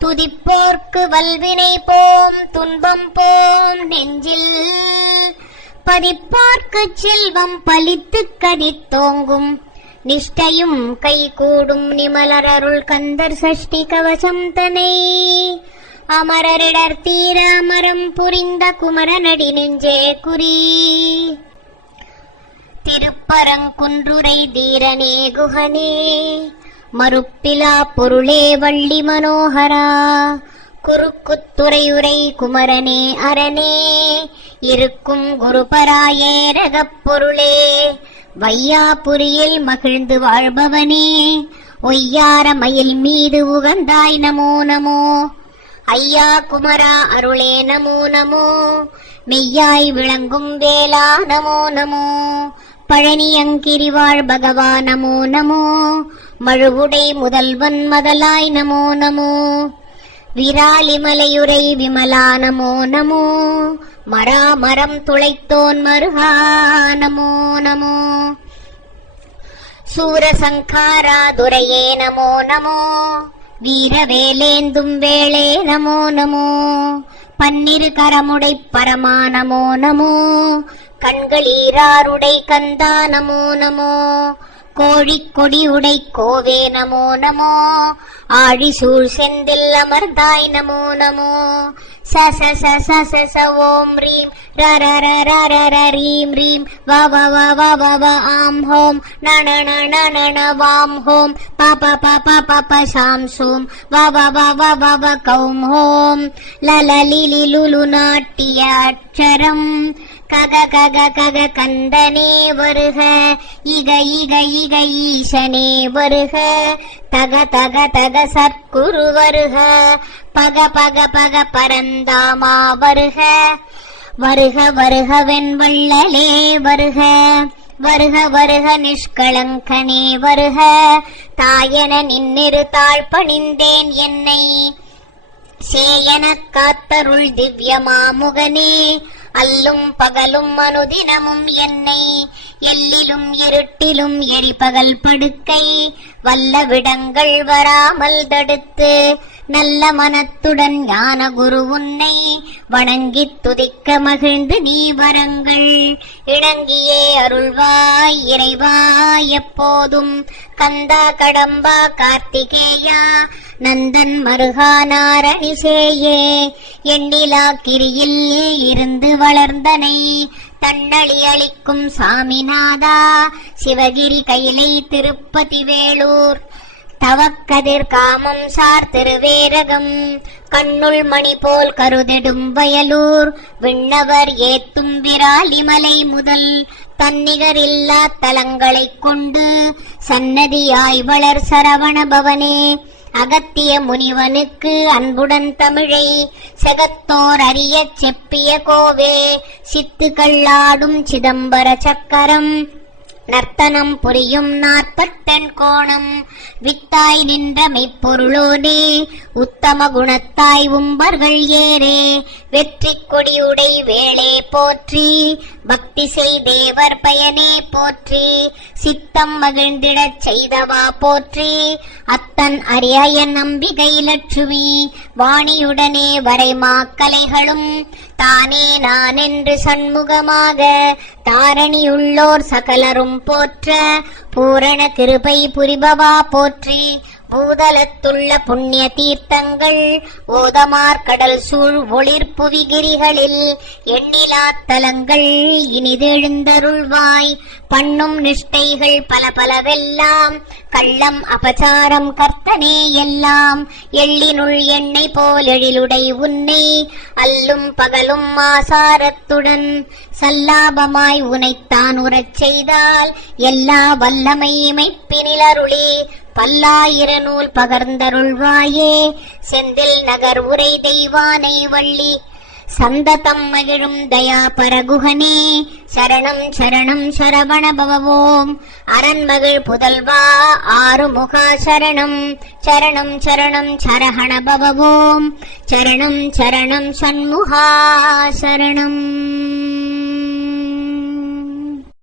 துதிப்போர்க்கு வல்வினை போம் துன்பம் போம் நெஞ்சில் பதிப்போர்க்கு செல்வம் பலித்து கதித்தோங்கும் நிஷ்டையும் கைகூடும் நிமலரருள் கந்தர் சஷ்டி கவசம் தனை அமரரிடர் தீர அமரம் புரிந்த குமரனடி நெஞ்சே குறி திருப்பரங்குன்றுரை தீரனே குகனே மறுப்பிலா பொருளே வள்ளி மனோகரா குறுக்குத்துறையுரை குமரனே அரணே இருக்கும் குருபராயே ரகப் பொருளே வையாபுரியில் மகிழ்ந்து வாழ்பவனே ஒய்யார மயில் மீது உகந்தாய் நமோ நமோ ஐயா குமரா அருளே நமோ நமோ மெய்யாய் விளங்கும் வேளா நமோ நமோ பழனியங்கிரிவாழ் பகவா நமோ நமோ மழுவுடை முதல்வன் மதலாய் நமோ நமோ விராலிமலையுரை விமலா நமோ நமோ மராமரம் துளைத்தோன் மருகா நமோ நமோ சூரசங்காரா துரையே நமோ நமோ வீரவேலேந்தும் வேளே நமோ நமோ பன்னிரு கரமுடை பரமா நமோ நமோ கண்களீராருடை கந்தா நமோ நமோ கோழிக்கொடி உடை கோவே நமோ நமோ ஆழி சூழ் செந்தில் அமர்ந்தாய் நமோ நமோ ச ச ச ச ச ச ஓம் ரீம் ர ர ர ர ர ர ரீம் ரீம் வ வ வ வ வ வ ஆம் ஹோம் ந ந ந ந ந ந வாம் ஹோம் ப ப ப ப ப ப சாம் சூம் வ வ வ வ வ வ கௌம் ஹோம் ல ல லி லி லுலு நாட்டிய அட்சரம் கக கக கக கந்தனே வருக இக இக இக ஈசனே வருக தக தக தக சற்குரு வருக பக பக பக பரந்தாமா வருக வருக வருக வெண்வள்ளலே வருக வருக வருக நிஷ்களங்கனே வருக தாயன நின்னிரு தாழ் பணிந்தேன் என்னை சேயன காத்தருள் திவ்யமாமுகனே அல்லும் பகலும் அனுதினமும் என்னை எல்லிலும் இருட்டிலும் எரிபகல் படுக்கை வல்ல விடங்கள் வராமல் தடுத்து நல்ல மனத்துடன் ஞான குரு உன்னை வணங்கித் துதிக்க மகிழ்ந்து நீ வரங்கள் இணங்கியே அருள்வாய் இறைவாய் எப்போதும் கந்தா கடம்பா கார்த்திகேயா நந்தன் மருகா நாரணிசேயே எண்ணிலா கிரியில் இருந்து வளர்ந்தனை தன்னழி அளிக்கும் சாமிநாதா சிவகிரி கைலை திருப்பதி வேளூர் தவக்கதிர் காமம் சார் திருவேரகம் கண்ணுள் மணி போல் கருதிடும் வயலூர் விண்ணவர் ஏத்தும் விராலிமலை முதல் தன்னிகரில்லா தலங்களைக் கொண்டு சன்னதியாய் வளர் சரவண பவனே அகத்திய முனிவனுக்கு அன்புடன் தமிழை செகத்தோர் அறியச் செப்பிய கோவே சித்து கள்ளாடும் சிதம்பர சக்கரம் நர்த்தனம் புரியும் 40 கோணம் வித்தாய் நின்ற மெய்ப்பொருளோனே உத்தம குணத்தாய் உம்பர்கள் ஏரே வெற்றி கொடியுடை வேளே போற்றி பக்தி செய் தேவர் பயனே போற்றி சித்தம் மகிழ்ந்திடச் செய்தவா போற்றி அத்தன் அரியய நம்பிகை லட்சுமி வாணியுடனே வரைமாக்கலைகளும் தானே நான் என்று சண்முகமாக தாரணியுள்ளோர் சகலரும் போற்ற பூரண கிருபை புரிபவா போற்றி பூதலத்துள்ள புண்ணிய தீர்த்தங்கள் ஓதமார் கடல் சூழ் ஒளிர்புவிகிரிகளில் எண்ணிலா தலங்கள் இனிதெழுந்தருள்வாய் பண்ணும் நிஷ்டைகள் பல பலவெல்லாம் கள்ளம் அபசாரம் கர்த்தனே எல்லாம் எள்ளினுள் எண்ணெய் போல் எழிலுடை உன்னை அல்லும் பகலும் ஆசாரத்துடன் சல்லாபமாய் உனைத்தான் உறச் செய்தால் எல்லா வல்லமை இமைப்பினிலருளி பல்லாயிர நூல் பகர்ந்தருள்வாயே செந்தில் நகர் உரை தெய்வானை வள்ளி சந்ததம் மகிழும் தயா பரகுகனே சரணம் சரணம் சரவண பவவோம் அரண்மகிழ் புதல்வா ஆறுமுகா சரணம் சரணம் சரணம் சரஹண பவவோம் சரணம் சரணம் சண்முகா சரணம்.